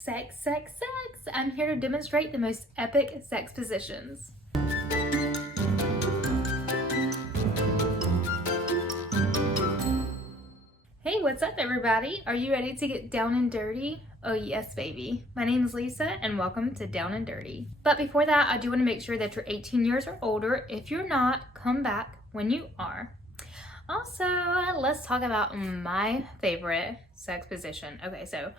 Sex, sex, sex! I'm here to demonstrate the most epic sex positions. Hey, what's up everybody? Are you ready to get down and dirty? Oh yes, baby. My name is Lisa and welcome to Down and Dirty. But before that, I do want to make sure that you're 18 years or older. If you're not, come back when you are. Also, let's talk about my favorite sex position. Okay, so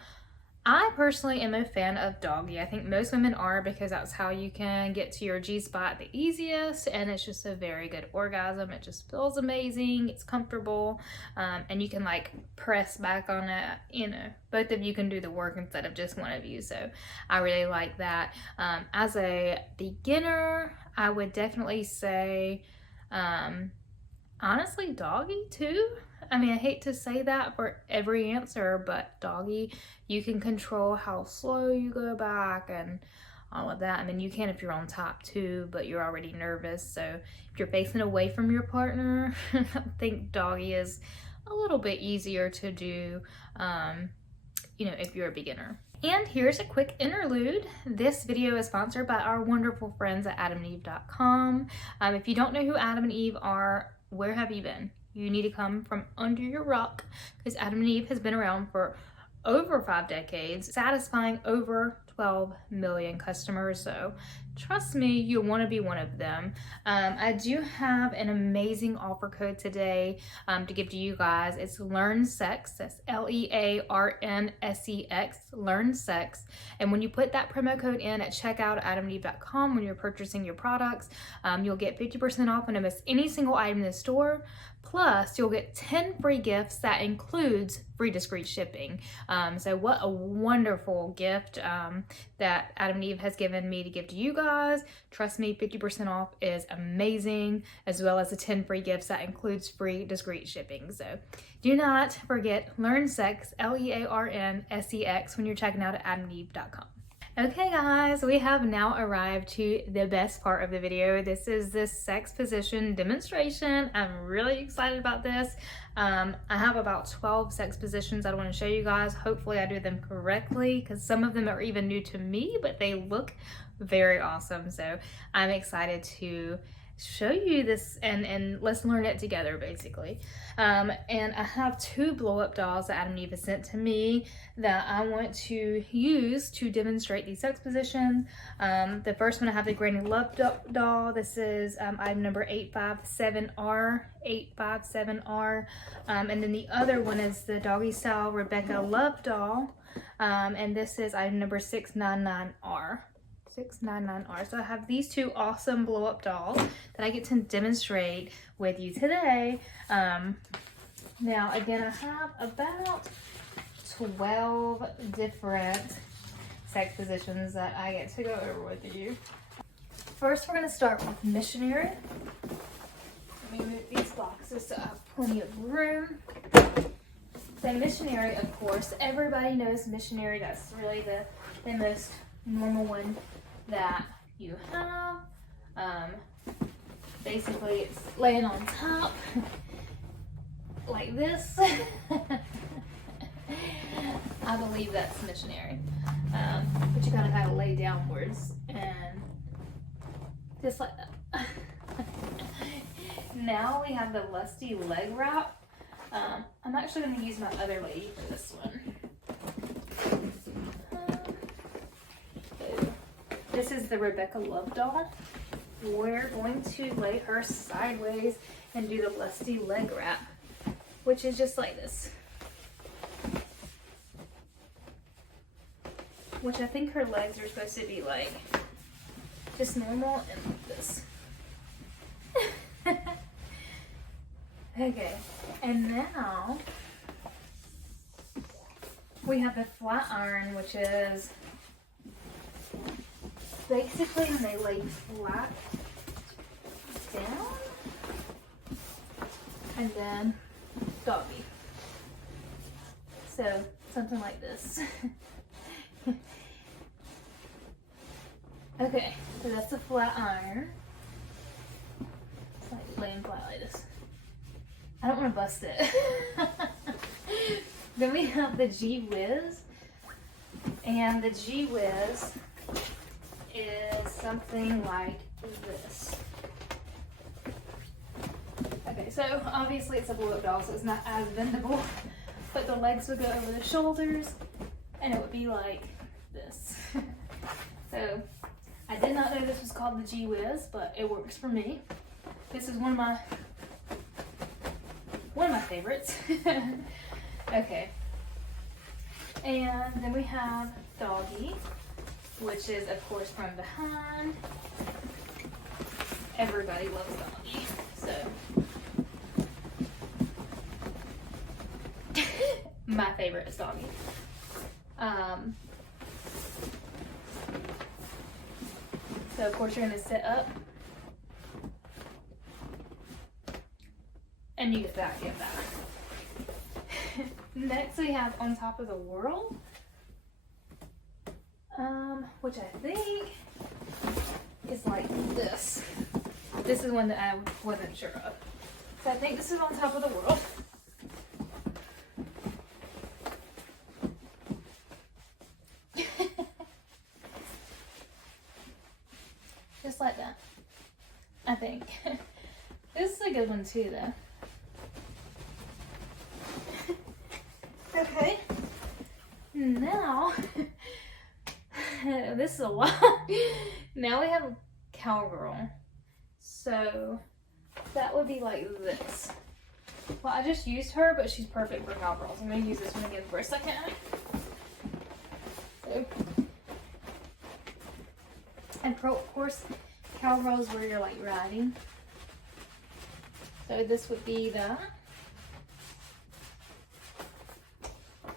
I personally am a fan of doggy. I think most women are because that's how you can get to your G-spot the easiest, and it's just a very good orgasm. It just feels amazing, it's comfortable, and you can like press back on it. You know, both of you can do the work instead of just one of you, so I really like that. As a beginner, I would definitely say honestly doggy too. I mean, I hate to say that for every answer, but doggy, you can control how slow you go back and all of that. I mean, you can if you're on top too, but you're already nervous. So if you're facing away from your partner, I think doggy is a little bit easier to do, you know, if you're a beginner. And here's a quick interlude. This video is sponsored by our wonderful friends at adamandeve.com. If you don't know who Adam and Eve are, where have you been? You need to come from under your rock, because Adam and Eve has been around for over 5 decades, satisfying over 12 million customers. So trust me, you'll want to be one of them. I do have an amazing offer code today to give to you guys. It's Learn Sex. That's LEARNSEX, Learn Sex. And when you put that promo code in at checkout at adamandeve.com when you're purchasing your products, you'll get 50% off on almost any single item in the store. Plus, you'll get 10 free gifts that includes free discreet shipping. So what a wonderful gift that Adam and Eve has given me to give to you guys. Trust me, 50% off is amazing, as well as the 10 free gifts that includes free discreet shipping. So do not forget Learn Sex, LEARNSEX, when you're checking out at adamandeve.com. Okay guys, we have now arrived to the best part of the video. This is this sex position demonstration. I'm really excited about this. I have about 12 sex positions I want to show you guys. Hopefully I do them correctly, because some of them are even new to me, but they look very awesome. So I'm excited to show you this and let's learn it together basically. And I have 2 blow up dolls that Adam and Eve has sent to me that I want to use to demonstrate these sex positions. The first one, I have the Granny Love Doll. This is item number 857R, 857R. And then the other one is the Doggystyle Rebekah Love Doll. And this is item number 699R. 699R. So I have these 2 awesome blow up dolls that I get to demonstrate with you today. Now again, I have about 12 different sex positions that I get to go over with you. First, we're going to start with missionary. Let me move these boxes so I have plenty of room. So missionary, of course, everybody knows missionary. That's really the most normal one that you have. Basically it's laying on top like this. I believe that's missionary, but you kind of gotta lay downwards and just like that. Now we have the lusty leg wrap. I'm actually going to use my other lady for this one. This is the Rebekah Love Doll. We're going to lay her sideways and do the lusty leg wrap, which is just like this. Which I think her legs are supposed to be like just normal and like this. Okay, and now we have the flat iron, which is basically when they lay flat down, and then doggy. So something like this. Okay, so that's the flat iron. It's like laying flat like this. I don't want to bust it. Then we have the G Whiz, And the Gee Whiz is something like this. Okay, so obviously it's a blow-up doll, so it's not as bendable, but the legs would go over the shoulders, and it would be like this. So I did not know this was called the Gee Whiz, but it works for me. This is one of my favorites. Okay. And then we have Doggy, which is of course from behind. Everybody loves Doggy, so my favorite is Doggy. So of course you're gonna sit up, and you get that. Next we have On Top of the World, which I think is like this. This is one that I wasn't sure of. So I think this is On Top of the World. Just like that, I think. This is a good one too, though. Okay, now, this is a lot. Now we have a cowgirl. So that would be like this. Well, I just used her, but she's perfect for cowgirls. I'm gonna use this one again for a second. So, and of course, cowgirl is where you're like riding. So this would be the,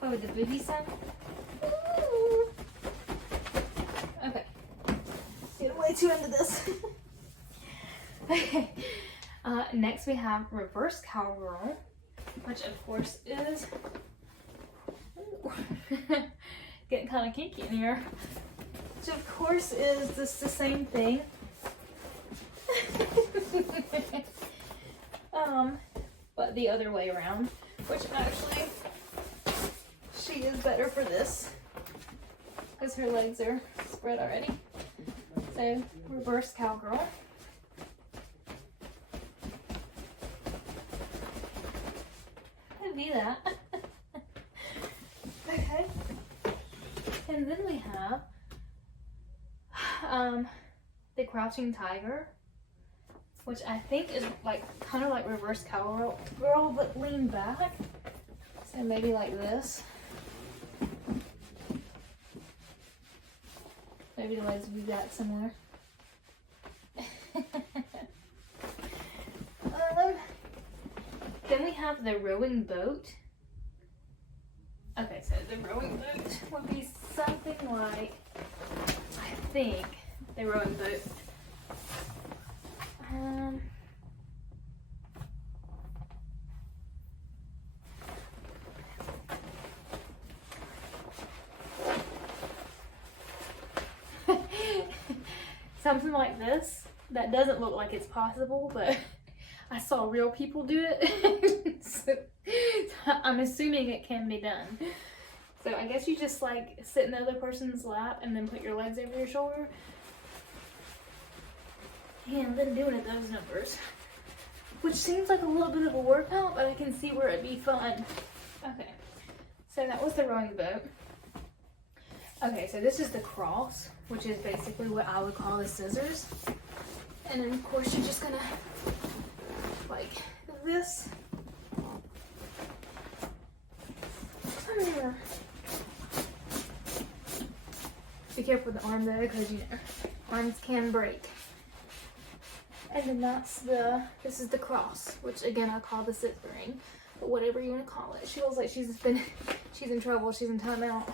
oh, the booty side. Ooh. Okay, getting way too into this. Okay, next we have reverse cowgirl, which of course is getting kind of kinky in here. Which of course is just the same thing. But the other way around, which actually she is better for this because her legs are spread already. So reverse cowgirl. Could be that. Okay. And then we have the crouching tiger, which I think is like kind of like reverse cowgirl but lean back. So maybe like this. Maybe the legs would be that similar. Then we have the rowing boat. Okay, so the rowing boat would be something like, I think, the rowing boat. Something like this. That doesn't look like it's possible, but I saw real people do it. So I'm assuming it can be done. So I guess you just like sit in the other person's lap and then put your legs over your shoulder. And then doing it those numbers. Which seems like a little bit of a workout, but I can see where it'd be fun. Okay, so that was the rowing boat. Okay, so this is the cross, which is basically what I would call the scissors. And then of course you're just gonna, like this. Be careful with the arm though, because you know, arms can break. And then this is the cross, which again I call the scissoring, but whatever you want to call it. She looks like she's in trouble, she's in timeout.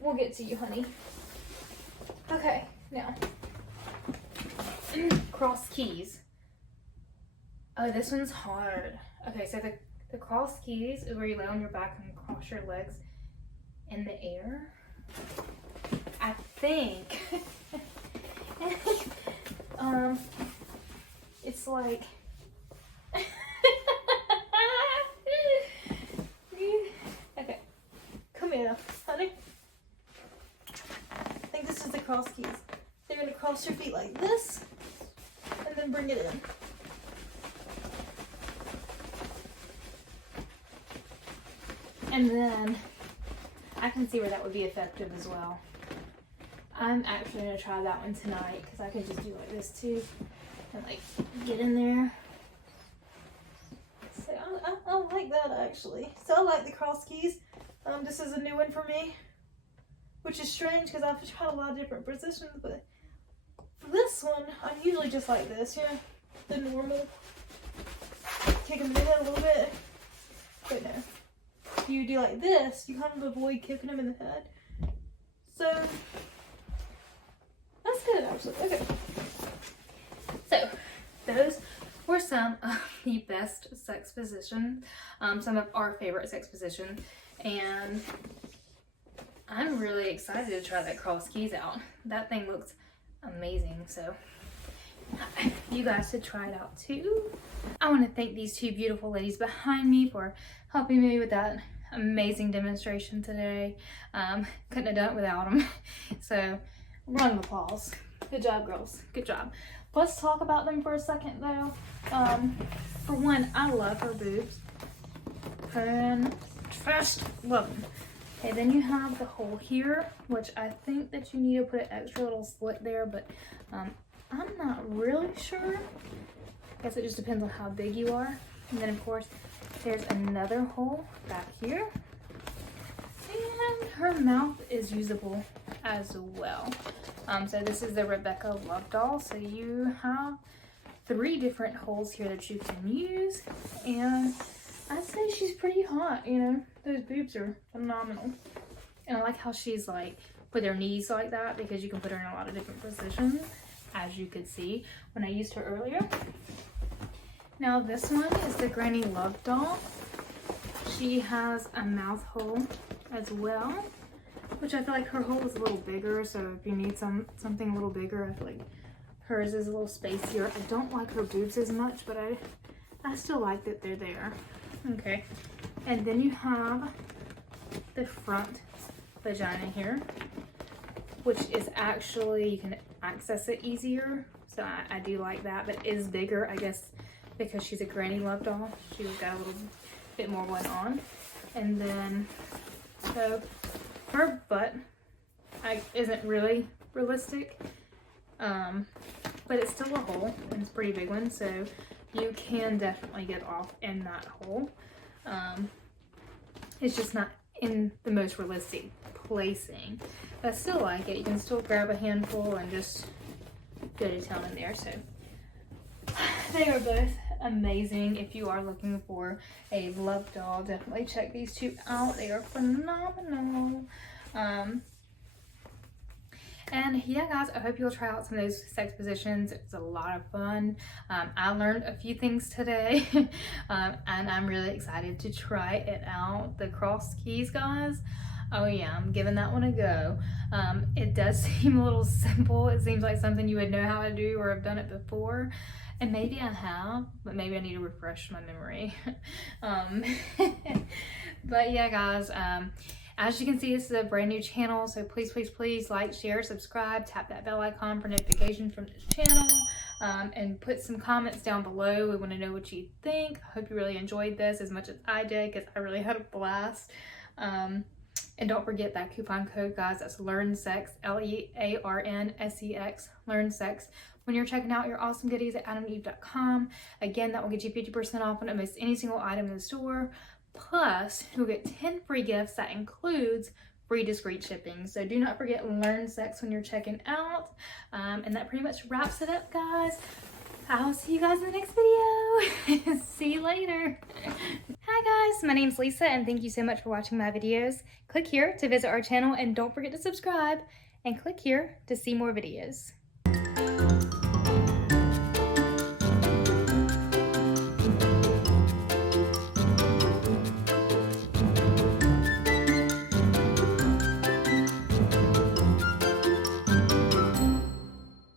We'll get to you, honey. Okay, now, cross keys. Oh, this one's hard. Okay, so the cross keys is where you lay on your back and cross your legs in the air. I think, it's like, okay, come here, honey. cross keys. They're going to cross your feet like this, and then bring it in. And then I can see where that would be effective as well. I'm actually going to try that one tonight because I can just do like this too and like get in there. So I like that actually. So I like the cross keys. This is a new one for me, which is strange because I've tried a lot of different positions, but for this one, I usually just like this, you know, the normal. Kick them in the head a little bit. But no. If you do like this, you kind of avoid kicking them in the head. So, that's good actually. Okay. So, those were some of the best sex positions, some of our favorite sex positions, and I'm really excited to try that cross keys out. That thing looks amazing, so you guys should try it out too. I want to thank these two beautiful ladies behind me for helping me with that amazing demonstration today. Couldn't have done it without them. So, round of applause. Good job, girls. Good job. Let's talk about them for a second though. For one, I love her boobs. Fantastic. Love them. Okay, then you have the hole here, which I think that you need to put an extra little slit there, but I'm not really sure. I guess it just depends on how big you are. And then of course, there's another hole back here. And her mouth is usable as well. So this is the Rebekah Love Doll. So you have 3 different holes here that you can use. And I'd say she's pretty hot, you know. Those boobs are phenomenal. And I like how she's like with her knees like that because you can put her in a lot of different positions, as you could see when I used her earlier. Now this one is the Granny Love Doll. She has a mouth hole as well, which I feel like her hole is a little bigger, so if you need something a little bigger, I feel like hers is a little spacier. I don't like her boobs as much, but I still like that they're there. Okay, and then you have the front vagina here, which is actually, you can access it easier, so I do like that, but it is bigger, I guess, because she's a Granny Love Doll. She's got a little bit more going on. And then, so her butt isn't really realistic, but it's still a hole, and it's a pretty big one, so you can definitely get off in that hole. It's just not in the most realistic placing. But I still like it. You can still grab a handful and just go to town in there. So they are both amazing. If you are looking for a love doll, definitely check these two out. They are phenomenal. And yeah, guys, I hope you'll try out some of those sex positions. It's a lot of fun. I learned a few things today, and I'm really excited to try it out. The cross keys, guys. Oh yeah, I'm giving that one a go. It does seem a little simple. It seems like something you would know how to do or have done it before. And maybe I have, but maybe I need to refresh my memory. But yeah, guys, as you can see, this is a brand new channel, so please, please, please like, share, subscribe, tap that bell icon for notifications from this channel, and put some comments down below. We want to know what you think. I hope you really enjoyed this as much as I did, because I really had a blast. And don't forget that coupon code, guys. That's LearnSex, LearnSex, LearnSex. When you're checking out your awesome goodies at adamandeve.com. Again, that will get you 50% off on almost any single item in the store. Plus, you'll get 10 free gifts. That includes free discreet shipping. So do not forget LearnSex when you're checking out. And that pretty much wraps it up, guys. I'll see you guys in the next video. See you later. Hi guys, my name's Lisa, and thank you so much for watching my videos. Click here to visit our channel, and don't forget to subscribe, and click here to see more videos.